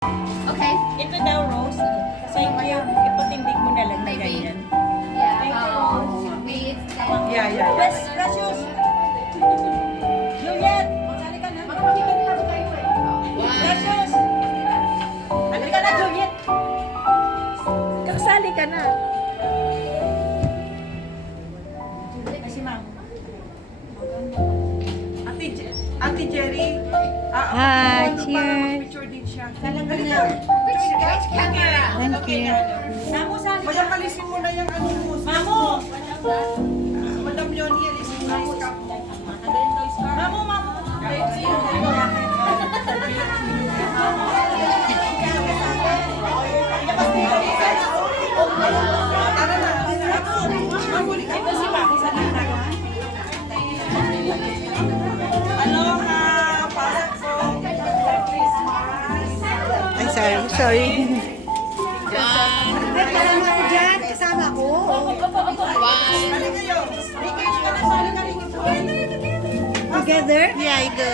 Okay. Ito daw, Rose. Thank you. Ipatindig mo na lang na Maybe. ganyan. Yeah. With Yeah. Precious. Juliet. Masali ka na. Precious. Ano ka na, Juliet? Kasali ka na. Si Ma'am. Ate Jerry. Hi, cheers. Picture din siya. which camera? Thank you. Mamo, sali ka. Madam, mo na yung ano mo. Mamo! Madam Yoni, is nice cup. Mamo. Ito si Mamo sa nata. Aloha! Pasok po! Ay, sorry. Sali kayo! Ricky, ka na, sali ka rin. Together? Yeah, I go.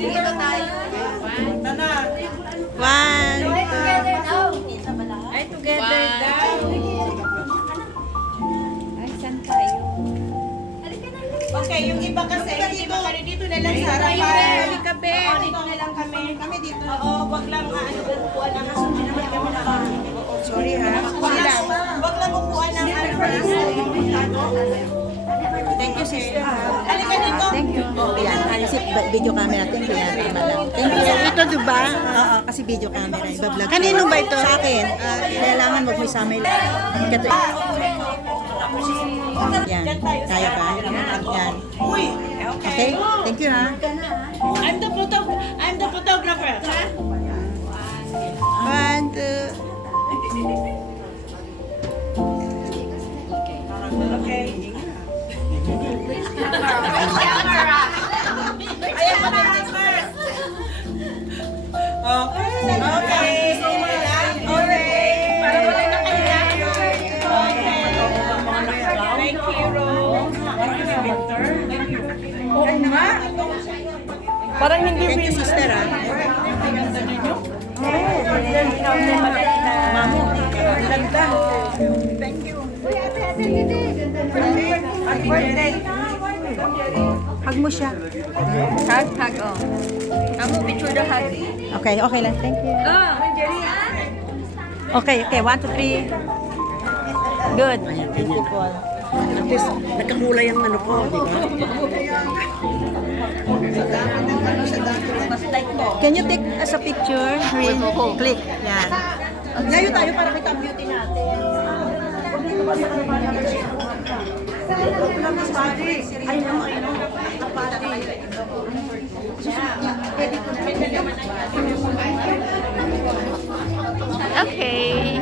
Dito tayo. Tana! One, two. Ay, together daw. Ay, saan tayo? Okay, yung iba kasi, hindi ba kami dito na lang sa harapan? Halika, be. Oo, dito na lang kami. Kami dito. Oo, wag lang upuan ng aso. Hindi naman kami sorry ha. Sige lang. Wag lang upuan ng Thank you, sister. Halika dito. Thank you. Yan, isip video camera. Thank you. Yan, tama lang. Thank you. Ito diba? Oo, kasi video camera. Iba-vlog. Kanino ba ito? Sa akin. Kailangan wag mo isama yung... Yan. Kaya ba? Yan. Uy, Okay? Thank you ha. I'm the photographer. Ha? One, two. Okay. Ayan pa natin first. Okay. Okay. Okay. Para wala na kayo. Okay. Thank you, Rose. Oo nga. Parang hindi Thank you, sister ha. Mamo. Ganda. Thank you. Happy birthday. Hug mo siya. Hug, oh. Kamu picture the hug. Okay, okay lang. Thank you. Okay, 1, 2, 3. Good. Beautiful. At least, nagkakulay ang ano ko, di ba? Mas like mo. Can you take us a picture? Click. Yan. Layo tayo para kita ang beauty natin. Ay, no. Okay.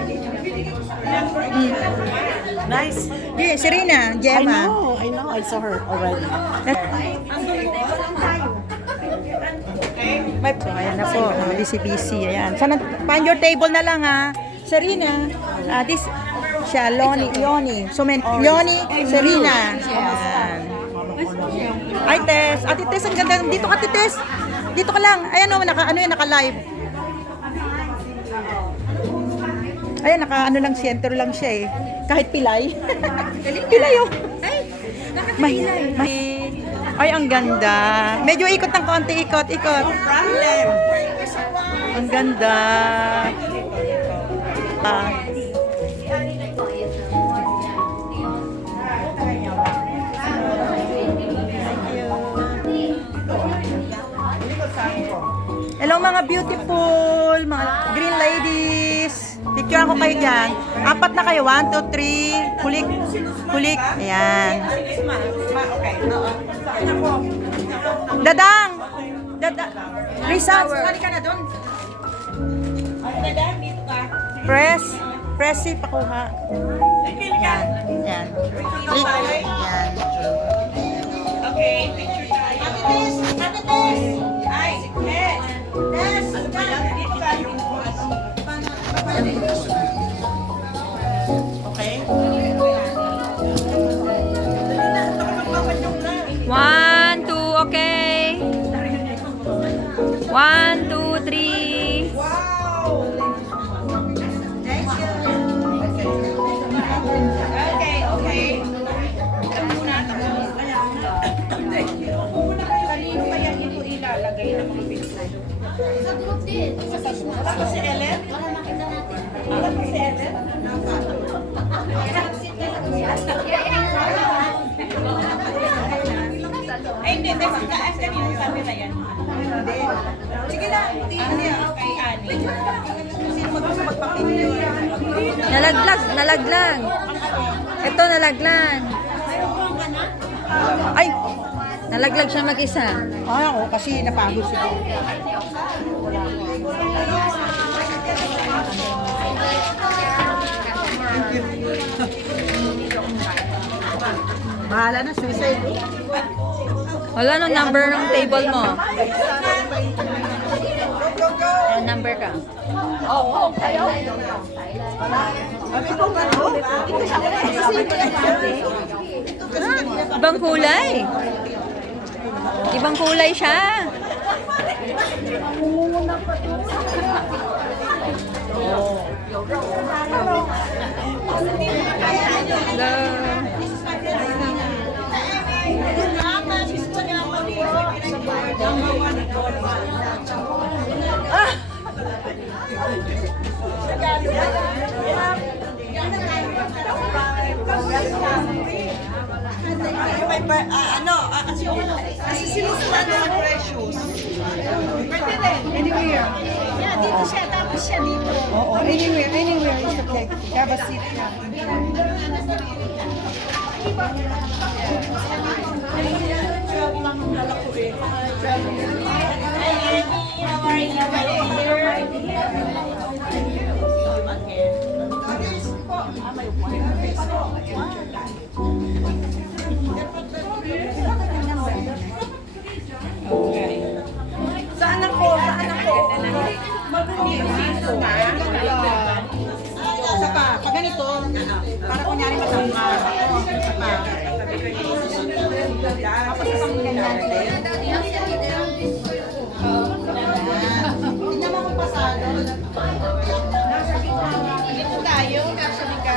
Nice. Yeah, Serena, Gemma. I know. I saw her already. So, ayan na po. Busy. Ayan. Sana, find your table na lang ha. Serena. This, siya, Yoni. So, Yoni, Serena. Ayan. Ay, Tess. Ate Tess, ang ganda. Dito ka, Ate Tess. Dito ka lang. Ayan o, naka-live. Ayan, naka-ano lang, center lang siya eh. Kahit pilay. Pilay oh. May. Ay, ang ganda. Medyo ikot ng konti, ikot. Problem. Ang ganda. Hello mga beautiful, mga green ladies. Picture ako kayo dyan. 4 na kayo. 1, 2, 3. Kulik. Ayan. Okay. Dadang. Results. Kali ka na doon. Dadang, dito ka. Press si pakuha. Yan. Yan. Click. Yan. Okay, picture tayo. Ate Tess! Ay, Tess! Tess! Ano ba yan? Dito ka yung okay? One, two, okay. 1, 2, 3. Si Ellen? Alam mo si Ellen? Ay, hindi. Kasi kanina sabi na yan. Hindi. Sige na. Hindi. Kay Ani. Sino gusto magpapicture? Nalaglag. Ito, nalaglag. Ay, nalaglag siya mag-isa. Oo, kasi napagod siya. Bahala na, suicide. Wala nung number ng table mo. Ang number ka. Ibang kulay. Ibang kulay siya. Kasi sinusulat ng precious. Anywhere. Yeah, dito siya. Tapos siya dito. Oo, anywhere is okay. Have a seat na. Saan ako? Isa pa, pag ganito, para kunyari matangka. Isa pa. Tapos isang ganyan. Tingnan mo kung pasado. Dito tayo. Sabi ka.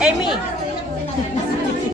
Amy.